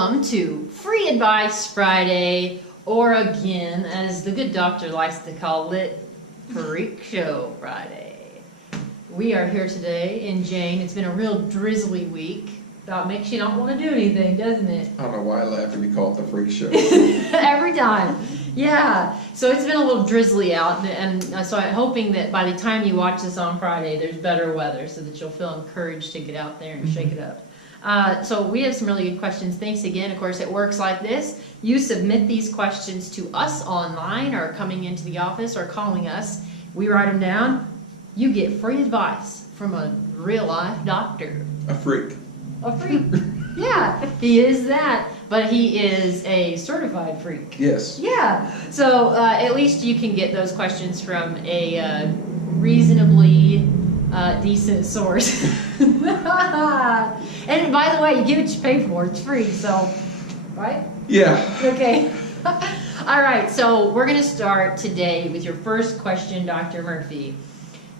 Welcome to Free Advice Friday, or again, as the good doctor likes to call it, Freak Show Friday. We are here today in Jane. It's been a real drizzly week. That makes you not want to do anything, doesn't it? I don't know why I laugh when you call it the Freak Show. Every time. Yeah. So it's been a little drizzly out, and so I'm hoping that by the time you watch this on Friday, there's better weather so that you'll feel encouraged to get out there and shake it up. So we have some really good questions. Thanks again. Of course, it works like this. You submit these questions to us online or coming into the office or calling us. We write them down. You get free advice from a real-life doctor. A freak. A freak. Yeah, he is that, but he is a certified freak. Yes. Yeah, so at least you can get those questions from a reasonably decent source. And by the way, you get what you pay for. It's free, so, right? Yeah. Okay. All right, so we're going to start today with your first question, Dr. Murphy.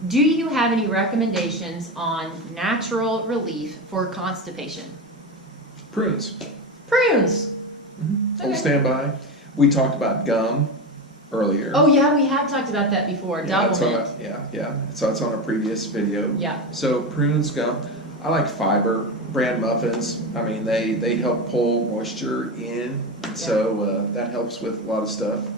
Do you have any recommendations on natural relief for constipation? Prunes. Prunes! Mm-hmm. Okay. On standby. We talked about gum earlier. Oh yeah, we have talked about that before. Yeah, Yeah. So it's on a previous video. Yeah. So prunes, gum. I like fiber bran muffins. I mean, they help pull moisture in, so that helps with a lot of stuff.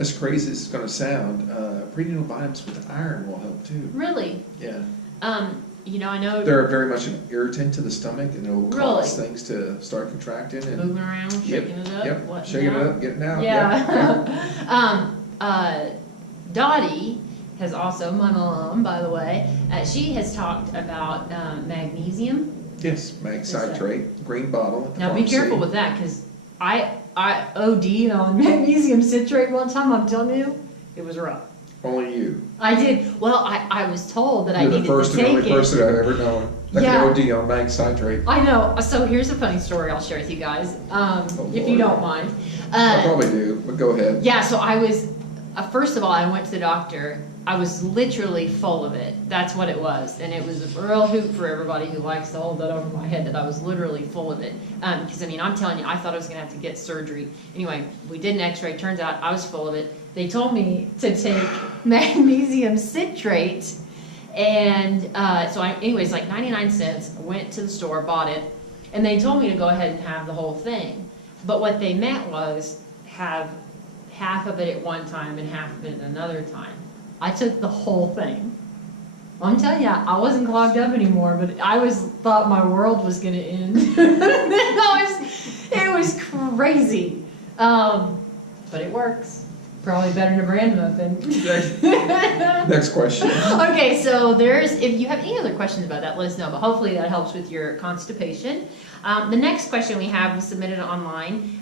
As crazy as it's going to sound, prenatal vitamins with iron will help too. Really? Yeah. You know, I know They're very much an irritant to the stomach, and it will cause Really? things to start contracting and moving around, shaking it up. Yep. What, Shaking yeah? it up, getting out. Yeah. Dottie has also, my mom, by the way, she has talked about magnesium. Yes, mag citrate, green bottle. At the Now be pharmacy. careful with that, because I OD'd on magnesium citrate one time. I'm telling you, it was rough. Only you. I did. Well, I was told that I You're needed the first to and take only it. person I've ever known that Yeah. can OD on mag citrate. I know. So here's a funny story I'll share with you guys, if you Lord. don't mind. I probably do, but go ahead. Yeah, so I was, first of all, I went to the doctor. I was literally full of it. That's what it was. And it was a real hoop for everybody who likes to hold that over my head, that I was literally full of it. Because, I mean, I'm telling you, I thought I was going to have to get surgery. Anyway, we did an x-ray. Turns out I was full of it. They told me to take magnesium citrate. And so anyways, like 99 cents, I went to the store, bought it. And they told me to go ahead and have the whole thing. But what they meant was have half of it at one time and half of it at another time. I took the whole thing. I'm telling you, I wasn't clogged up anymore, but thought my world was going to end. It was crazy. But it works. Probably better than a bran muffin. Next question. Okay, so if you have any other questions about that, let us know. But hopefully that helps with your constipation. The next question we have was submitted online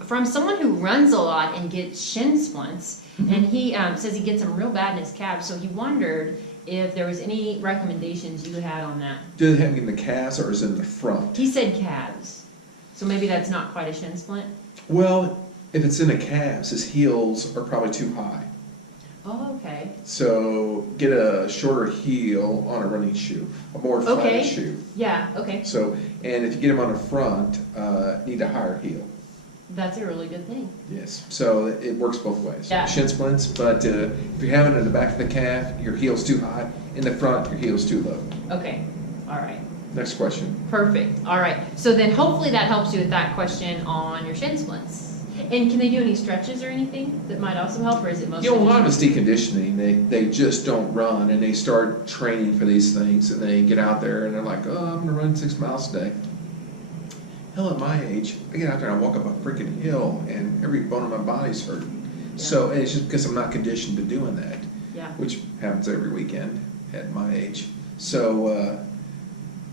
from someone who runs a lot and gets shin splints. And he says he gets them real bad in his calves. So he wondered if there was any recommendations you had on that. Do they have it in the calves or is it in the front? He said calves. So maybe that's not quite a shin splint. Well, if it's in the calves, his heels are probably too high. Oh, okay. So get a shorter heel on a running shoe, a more flat shoe. Yeah, okay. So, and if you get them on the front, need a higher heel. That's a really good thing. Yes, so it works both ways. Yeah. Shin splints, but if you're having it in the back of the calf, your heel's too high. In the front, your heel's too low. Okay, all right. Next question. Perfect. All right. So then hopefully that helps you with that question on your shin splints. And can they do any stretches or anything that might also help, or is it mostly? You know, a lot of it's deconditioning. They just don't run, and they start training for these things, and they get out there, and they're like, oh, I'm going to run 6 miles a day. Hell, at my age, I get out there and I walk up a freaking hill, and every bone in my body's hurting. Yeah. So and it's just because I'm not conditioned to doing that, which happens every weekend at my age. So,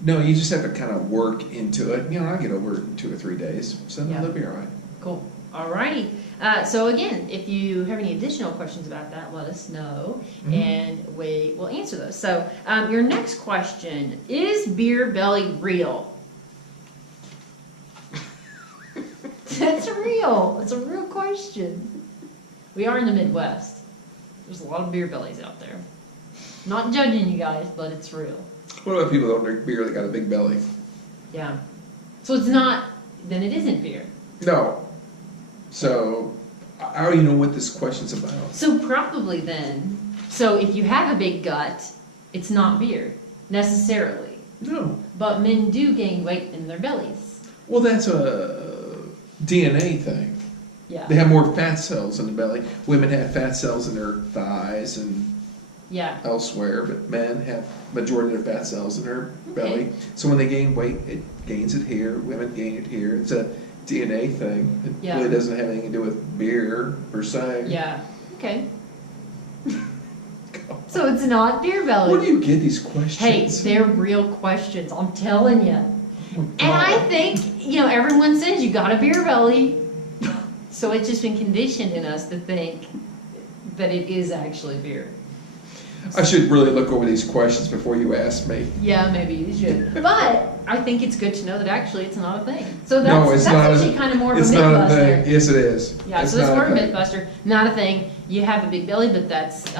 no, you just have to kind of work into it. You know, I get over it in 2 or 3 days, so they'll be all right. Cool. All righty. So again, if you have any additional questions about that, let us know, and we will answer those. So your next question, is beer belly real? It's real. It's a real question. We are in the Midwest. There's a lot of beer bellies out there. Not judging you guys, but it's real. What about people that don't drink beer that got a big belly? Yeah. So it's not, then it isn't beer. No. So I don't even know what this question's about. So probably then, so if you have a big gut, it's not beer, necessarily. No. But men do gain weight in their bellies. Well, that's a DNA thing. Yeah. They have more fat cells in the belly. Women have fat cells in their thighs and Yeah. elsewhere, but men have majority of their fat cells in their belly. So when they gain weight, it gains it here. Women gain it here. It's a DNA thing. It Yeah. really doesn't have anything to do with beer per se. Yeah. Okay. So it's not beer belly. Where do you get these questions? Hey, they're real questions, I'm telling you. Oh, And I God. think, everyone says you got a beer belly. So it's just been conditioned in us to think that it is actually beer. I should really look over these questions before you ask me. Yeah, maybe you should. But I think it's good to know that actually it's not a thing. So that's, No, it's that's not. actually kind of more of a It's not a mythbuster. thing. Yes, it is. Yeah, It's so it's not more of a thing. mythbuster. Not a thing. You have a big belly, but that's It's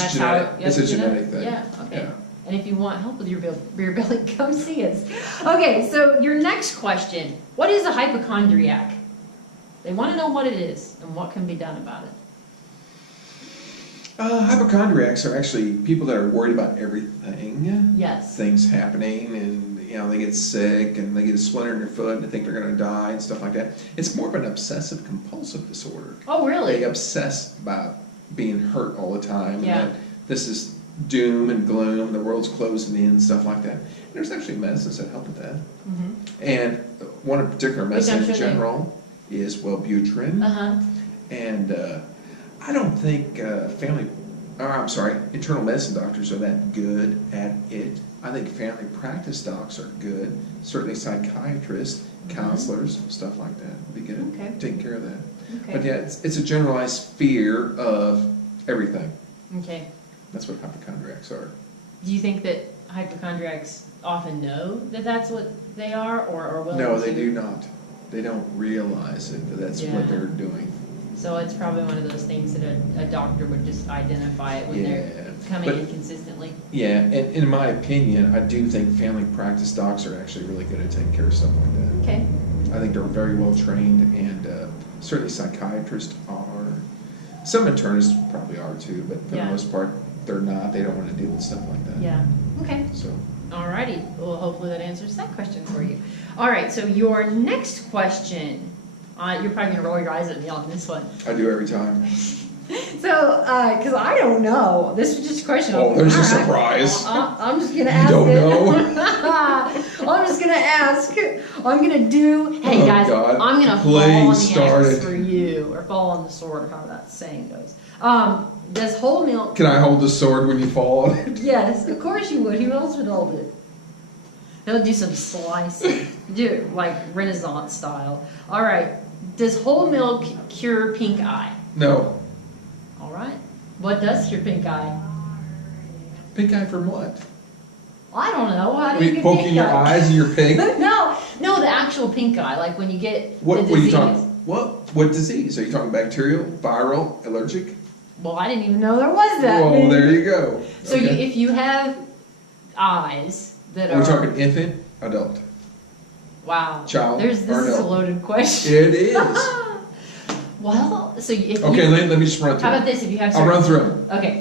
that's genetic. how It's a genetic thing. Yeah, okay. Yeah. And if you want help with your beer belly, come see us. Okay, so your next question. What is a hypochondriac? They want to know what it is and what can be done about it. Hypochondriacs are actually people that are worried about everything. Yes. Things happening, and they get sick and they get a splinter in their foot and they think they're going to die and stuff like that. It's more of an obsessive compulsive disorder. Oh, really? They obsess about being hurt all the time. Yeah. And that this is doom and gloom, the world's closing in, stuff like that. And there's actually medicines that help with that. Mm-hmm. And one in particular medicine I'm in sure they- general is Wellbutrin. Uh-huh. And I don't think internal medicine doctors are that good at it. I think family practice docs are good. Certainly psychiatrists, counselors, stuff like that would be good at Okay. taking care of that. Okay. But yeah, it's a generalized fear of everything. Okay. That's what hypochondriacs are. Do you think that hypochondriacs often know that that's what they are, or are willing No, to? they do not. They don't realize it, that that's Yeah. what they're doing. So it's probably one of those things that a doctor would just identify it when they're Yeah. coming But- in consistently. Yeah, and in my opinion, I do think family practice docs are actually really good at taking care of stuff like that. Okay. I think they're very well trained, and certainly psychiatrists are. Some internists probably are too, but for the Yeah. most part, they're not. They don't want to deal with stuff like that. Yeah. Okay. So, Alrighty. Well, hopefully that answers that question for you. All right. So your next question. You're probably gonna roll your eyes at me on this one. I do every time. So, because I don't know. This was just a question. Oh, there's a All right. surprise. I'm just gonna ask don't it. know? I'm just gonna ask. I'm gonna do. Hey Oh, guys, God. I'm gonna fall Please on the start axe it. for you, or fall on the sword, or however that saying goes. Does whole milk? Can I hold the sword when you fall on it? Yes, of course you would. Who else would hold it? He'll do some slicing. Do it like Renaissance style. All right. Does whole milk cure pink eye? No. All right. What does cure pink eye? Pink eye from what? I don't know. How I do you mean, get poking pink your eye? eyes and you're pink? No, the actual pink eye, like when you get What the are you disease. talking? What disease? Are you talking bacterial, viral, allergic? Well, I didn't even know there was that. Whoa, there you go. So Okay. if you have eyes that Are we are talking infant, adult? wow, child this or is a no? loaded question. It is. Well, so if Okay, you, let me just run through how about it. this? If you have I'll run certain- through Okay.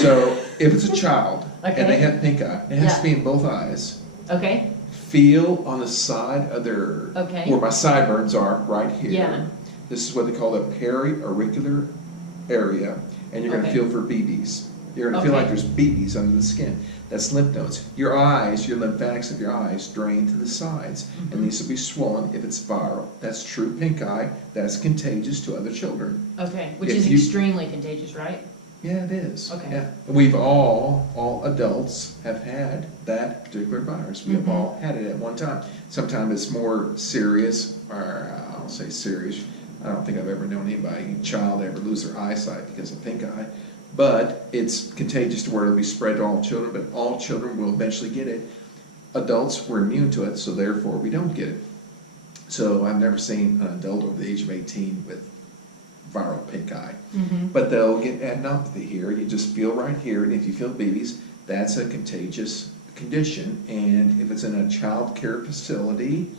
So, if it's a child Okay. and they have pink eye, it has Yeah. to be in both eyes. Okay. Feel on the side of their, Okay. where my sideburns are, right here. Yeah. This is what they call the periauricular area, and you're going to Okay. feel for BBs. You're going to feel Okay. like there's BBs under the skin. That's lymph nodes. Your eyes, your lymphatics of your eyes drain to the sides, Mm-hmm. and these will be swollen if it's viral. That's true pink eye. That's contagious to other children. Okay. Which If is you- extremely contagious, right? Yeah, it is. Okay. Yeah. We've all adults have had that particular virus. We have Mhm. all had it at one time. Sometimes it's more serious, or I'll say serious. I don't think I've ever known anybody, child, ever lose their eyesight because of pink eye. But it's contagious to where it'll be spread to all children, but all children will eventually get it. Adults were immune to it, so therefore we don't get it. So I've never seen an adult over the age of 18 with viral pink eye. Mm-hmm. But they'll get adenopathy here. You just feel right here, and if you feel BBs, that's a contagious condition, and if it's in a child care facility,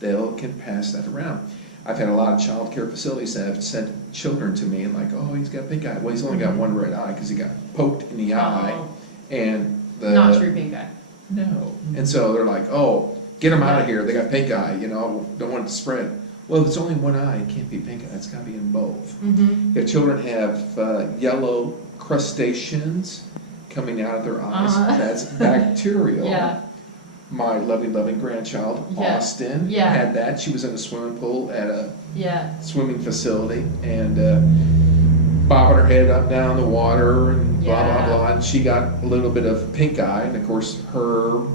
they can pass that around. I've had a lot of child care facilities that have sent children to me and like, oh, he's got pink eye. Well, he's only got one red eye because he got poked in the eye, and Not true pink eye. no. And so they're like, oh, get him out of here. They got pink eye, don't want it to spread. Well, if it's only one eye, it can't be pink eye. It's got to be in both. If children have yellow crustaceans coming out of their eyes, that's bacterial. Yeah. My loving grandchild, Austin, had that. She was in a swimming pool at a swimming facility and bobbing her head up down the water and blah, blah. And she got a little bit of pink eye. And, of course, her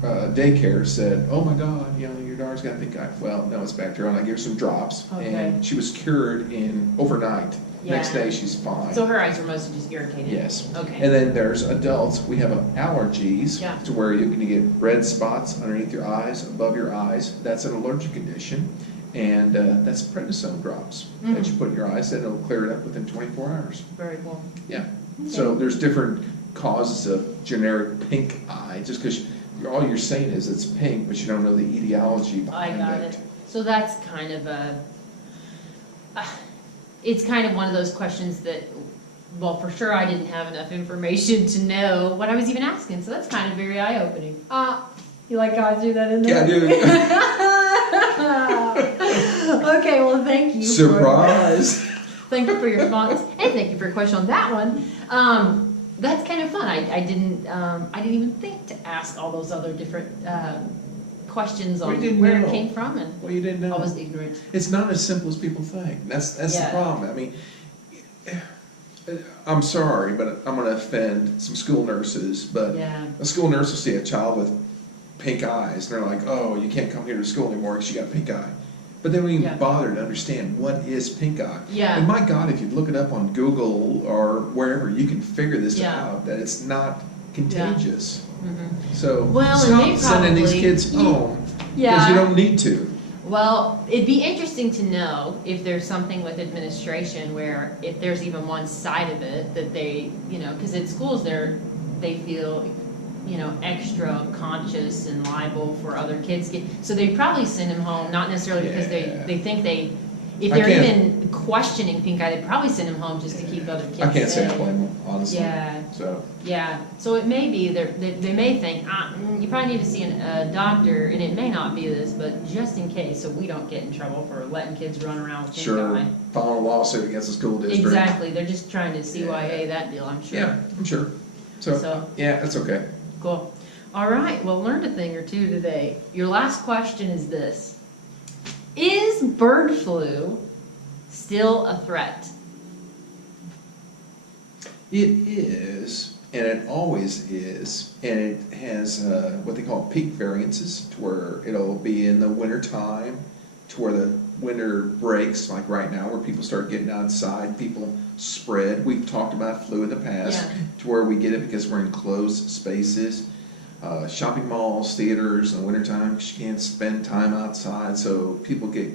daycare said, oh, my God, your daughter's got pink eye. Well, no, it's bacterial. And I gave her some drops. Okay. And she was cured in overnight. Next day, she's fine. So her eyes are mostly just irritated? Yes. Okay. And then there's adults. We have allergies to where you're going to get red spots underneath your eyes, above your eyes. That's an allergic condition. And that's prednisone drops that you put in your eyes, and it'll clear it up within 24 hours. Very cool. Yeah. Okay. So there's different causes of generic pink eye, just because all you're saying is it's pink, but you don't know the etiology behind it. I got it. So that's kind of a... it's kind of one of those questions that, well, for sure I didn't have enough information to know what I was even asking, so that's kind of very eye-opening. You like how I threw that in there? Yeah, dude. Okay, well, thank you. Surprise! Thank you for your response, and thank you for your question on that one. That's kind of fun. I didn't even think to ask all those other different questions on where it came from, and you didn't know. I was ignorant. It's not as simple as people think. That's the problem. I mean, I'm sorry, but I'm going to offend some school nurses, but a school nurse will see a child with pink eyes, and they're like, oh, you can't come here to school anymore because you got pink eye. But they don't even bother to understand what is pink eye. And my God, if you look it up on Google or wherever, you can figure this out, that it's not contagious. So stop sending these kids home because you don't need to. Well, it'd be interesting to know if there's something with administration where if there's even one side of it that they, because at schools they feel, extra conscious and liable for other kids. So they probably send them home, not necessarily because they think if they're even questioning pink eye, they probably send them home just to keep other kids safe. I can't say I blame them, honestly. So it may be, they may think, you probably need to see a doctor, and it may not be this, but just in case, so we don't get in trouble for letting kids run around with pink eye. Filing a lawsuit against the school district. Exactly, they're just trying to CYA that deal, I'm sure. Yeah, I'm sure. So that's okay. Cool. All right, well, learned a thing or two today. Your last question is this. Is bird flu still a threat? It is, and it always is, and it has what they call peak variances, to where it'll be in the winter time, to where the winter breaks, like right now, where people start getting outside, people spread. We've talked about flu in the past, to where we get it because we're in closed spaces. Shopping malls, theaters in the wintertime, because you can't spend time outside, so people get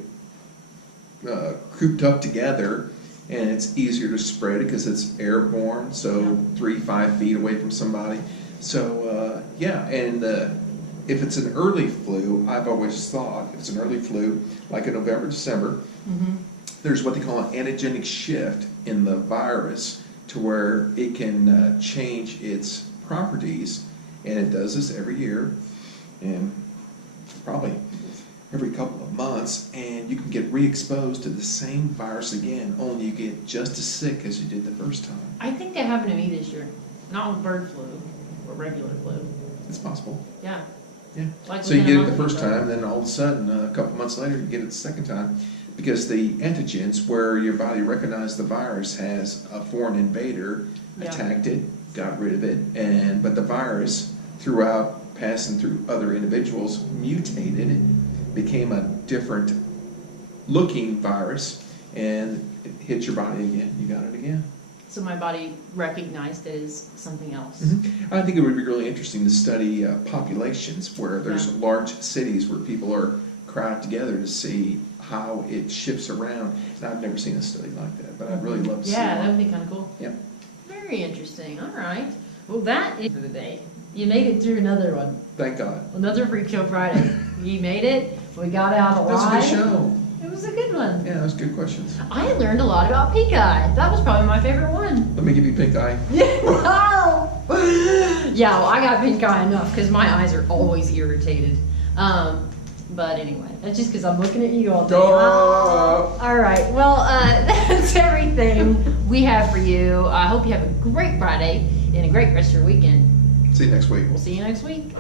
cooped up together, and it's easier to spread it because it's airborne, so 3-5 feet away from somebody. So and if it's an early flu, I've always thought if it's an early flu, like in November, December, there's what they call an antigenic shift in the virus, to where it can change its properties. And it does this every year, and probably every couple of months, and you can get re-exposed to the same virus again, only you get just as sick as you did the first time. I think that happened to me this year. Not with bird flu, or regular flu. It's possible. Yeah. Like so you get it the first time, then all of a sudden, a couple months later, you get it the second time, because the antigens, where your body recognized the virus has a foreign invader, attacked it, got rid of it, but the virus, throughout passing through other individuals, mutated, became a different looking virus, and it hit your body again. You got it again. So my body recognized it as something else. I think it would be really interesting to study populations where there's large cities where people are crowded together to see how it shifts around. And I've never seen a study like that, but I'd really love to see one. Yeah, that would be kind of cool. Yeah. Very interesting. All right. Well, that is for the day. You made it through another one. Thank God. Another Freak Show Friday. You made it. We got out alive. That's a good show. It was a good one. Yeah, those good questions. I learned a lot about pink eye. That was probably my favorite one. Let me give you pink eye. Yeah, well, I got pink eye enough because my eyes are always irritated. But anyway, that's just because I'm looking at you all day. All right, well, that's everything we have for you. I hope you have a great Friday and a great rest of your weekend. See you next week. We'll see you next week.